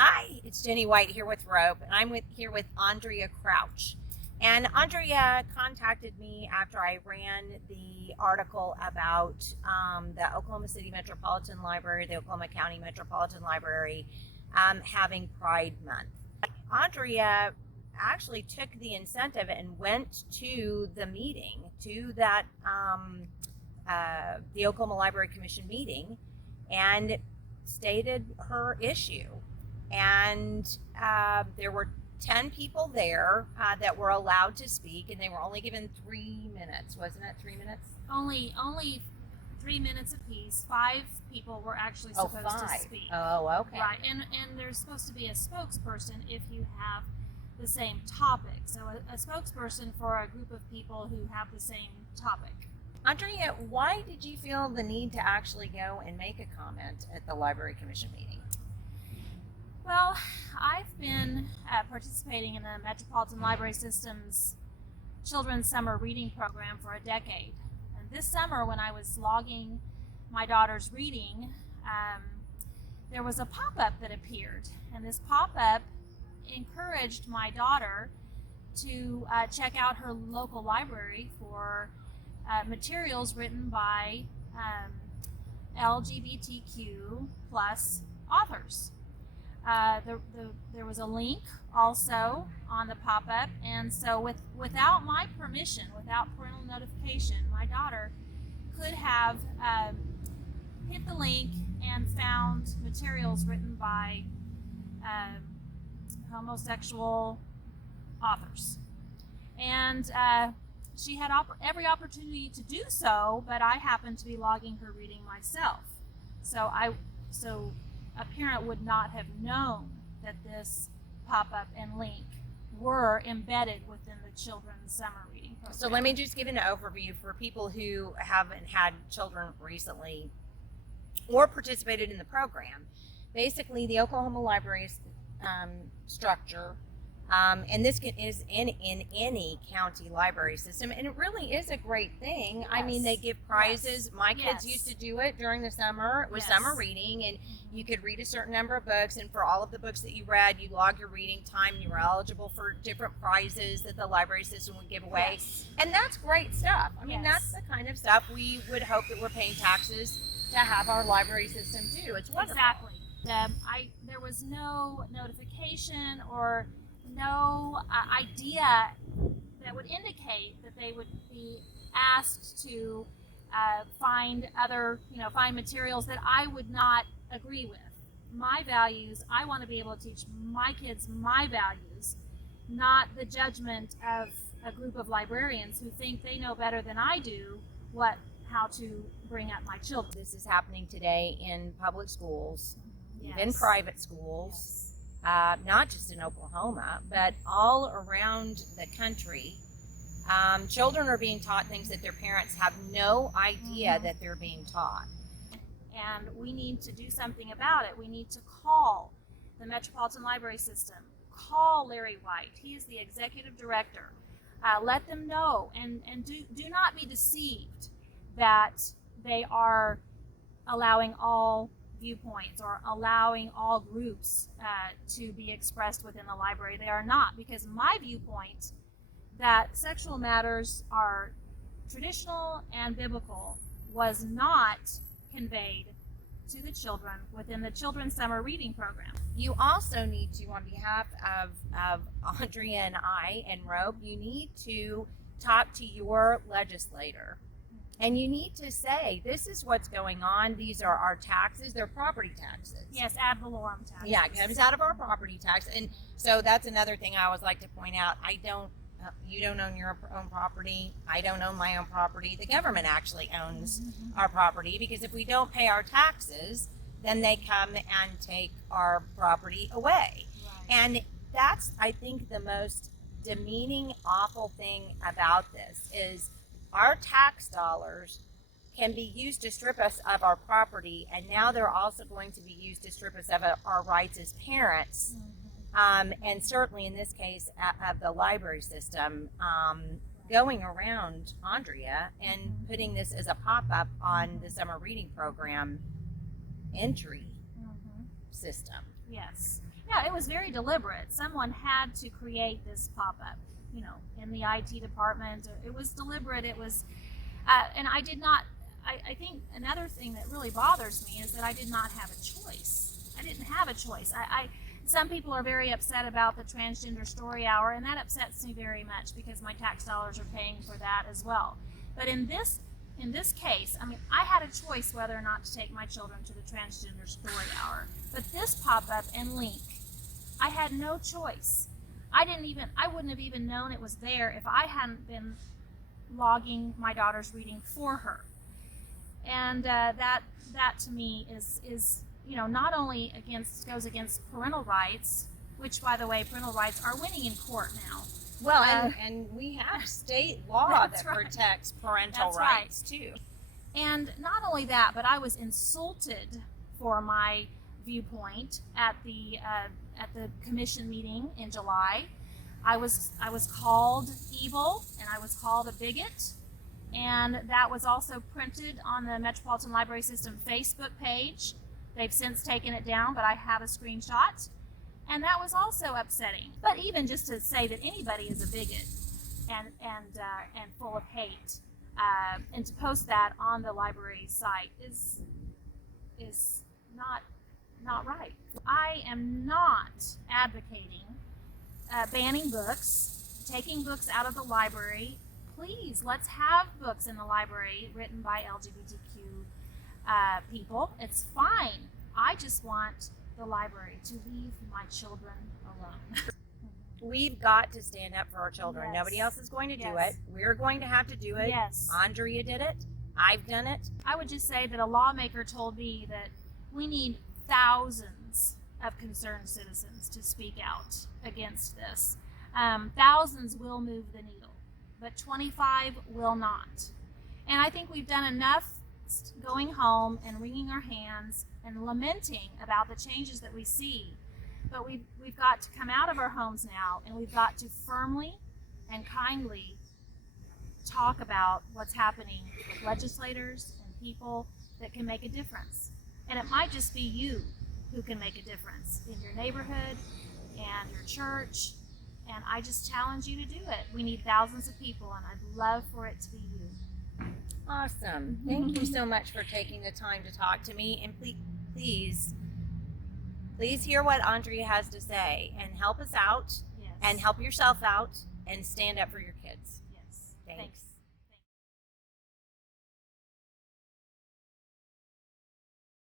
Hi, it's Jenny White here with Rope, and I'm here with Andrea Crouch. And Andrea contacted me after I ran the article about the Oklahoma City Metropolitan Library, the Oklahoma County Metropolitan Library having Pride Month. Andrea actually took the incentive and went to the meeting, to that the Oklahoma Library Commission meeting, and stated her issue. And there were 10 people there that were allowed to speak, and they were only given 3 minutes. Wasn't it 3 minutes? Only 3 minutes apiece. 5 people were actually supposed to speak. Oh, okay. Right, and there's supposed to be a spokesperson if you have the same topic. So a spokesperson for a group of people who have the same topic. Andrea, why did you feel the need to actually go and make a comment at the Library Commission meeting? Well, I've been participating in the Metropolitan Library System's Children's Summer Reading Program for a decade. And this summer, when I was logging my daughter's reading, there was a pop-up that appeared. And this pop-up encouraged my daughter to check out her local library for materials written by LGBTQ plus authors. There was a link also on the pop-up, and so without my permission, without parental notification, my daughter could have hit the link and found materials written by homosexual authors. And she had every opportunity to do so, but I happened to be logging her reading myself. So a parent would not have known that this pop-up and link were embedded within the children's summer reading program. So let me just give an overview for people who haven't had children recently or participated in the program. Basically, the Oklahoma Library structure, and this is in any county library system, and it really is a great thing. Yes. I mean, they give prizes. Yes. My kids used to do it during the summer. It was summer reading, and you could read a certain number of books, and for all of the books that you read, you log your reading time. You were eligible for different prizes that the library system would give away. Yes. And that's great stuff. I mean, that's the kind of stuff we would hope that we're paying taxes to have our library system do. It's wonderful. Exactly. There was no notification or no idea that would indicate that they would be asked to find materials that I would not agree with. My values, I want to be able to teach my kids my values, not the judgment of a group of librarians who think they know better than I do how to bring up my children. This is happening today in public schools, Yes. in private schools, not just in Oklahoma, but all around the country. Children are being taught things that their parents have no idea that they're being taught. And we need to do something about it. We need to call the Metropolitan Library System. Call Larry White. He is the executive director. Let them know, and do not be deceived that they are allowing all viewpoints or allowing all groups to be expressed within the library. They are not, because my viewpoint that sexual matters are traditional and biblical was not conveyed to the children within the Children's Summer Reading Program. You also need to, on behalf of Andrea and I and Rope, you need to talk to your legislator. And you need to say, this is what's going on. These are our taxes. They're property taxes. Yes, ad valorem taxes. Yeah, it comes out of our property tax. And so that's another thing I always like to point out. You don't own your own property. I don't own my own property. The government actually owns our property, because if we don't pay our taxes, then they come and take our property away. Right. And that's, I think, the most demeaning, awful thing about this is our tax dollars can be used to strip us of our property, and now they're also going to be used to strip us of our rights as parents. And certainly in this case of the library system, going around Andrea and putting this as a pop-up on the summer reading program entry system. Yes. Yeah, it was very deliberate. Someone had to create this pop-up, you know, in the IT department. It was deliberate. It was, and I did not. I think another thing that really bothers me is that I did not have a choice. I didn't have a choice. Some people are very upset about the transgender story hour, and that upsets me very much because my tax dollars are paying for that as well. But in this case, I mean, I had a choice whether or not to take my children to the transgender story hour. But this pop-up and link, I had no choice. I wouldn't have even known it was there if I hadn't been logging my daughter's reading for her. And that to me is you know, not only goes against parental rights, which, by the way, parental rights are winning in court now. Well, and we have state law that right. protects parental That's rights too. And not only that, but I was insulted for my viewpoint at the commission meeting in July. I was called evil, and I was called a bigot, and that was also printed on the Metropolitan Library System Facebook page. They've since taken it down, but I have a screenshot, and that was also upsetting. But even just to say that anybody is a bigot and full of hate, and to post that on the library site is not right. I am not advocating banning books, taking books out of the library. Please, let's have books in the library written by LGBTQ people. It's fine. I just want the library to leave my children alone. We've got to stand up for our children. Yes. Nobody else is going to do Yes. it. We're going to have to do it. Yes. Andrea did it. I've done it. I would just say that a lawmaker told me that we need thousands of concerned citizens to speak out against this. Thousands will move the needle, but 25 will not. And I think we've done enough going home and wringing our hands and lamenting about the changes that we see. But we've got to come out of our homes now, and we've got to firmly and kindly talk about what's happening with legislators and people that can make a difference. And it might just be you who can make a difference in your neighborhood and your church. And I just challenge you to do it. We need thousands of people, and I'd love for it to be you. Awesome. Thank you so much for taking the time to talk to me. And please hear what Andrea has to say and help us out Yes. and help yourself out and stand up for your kids.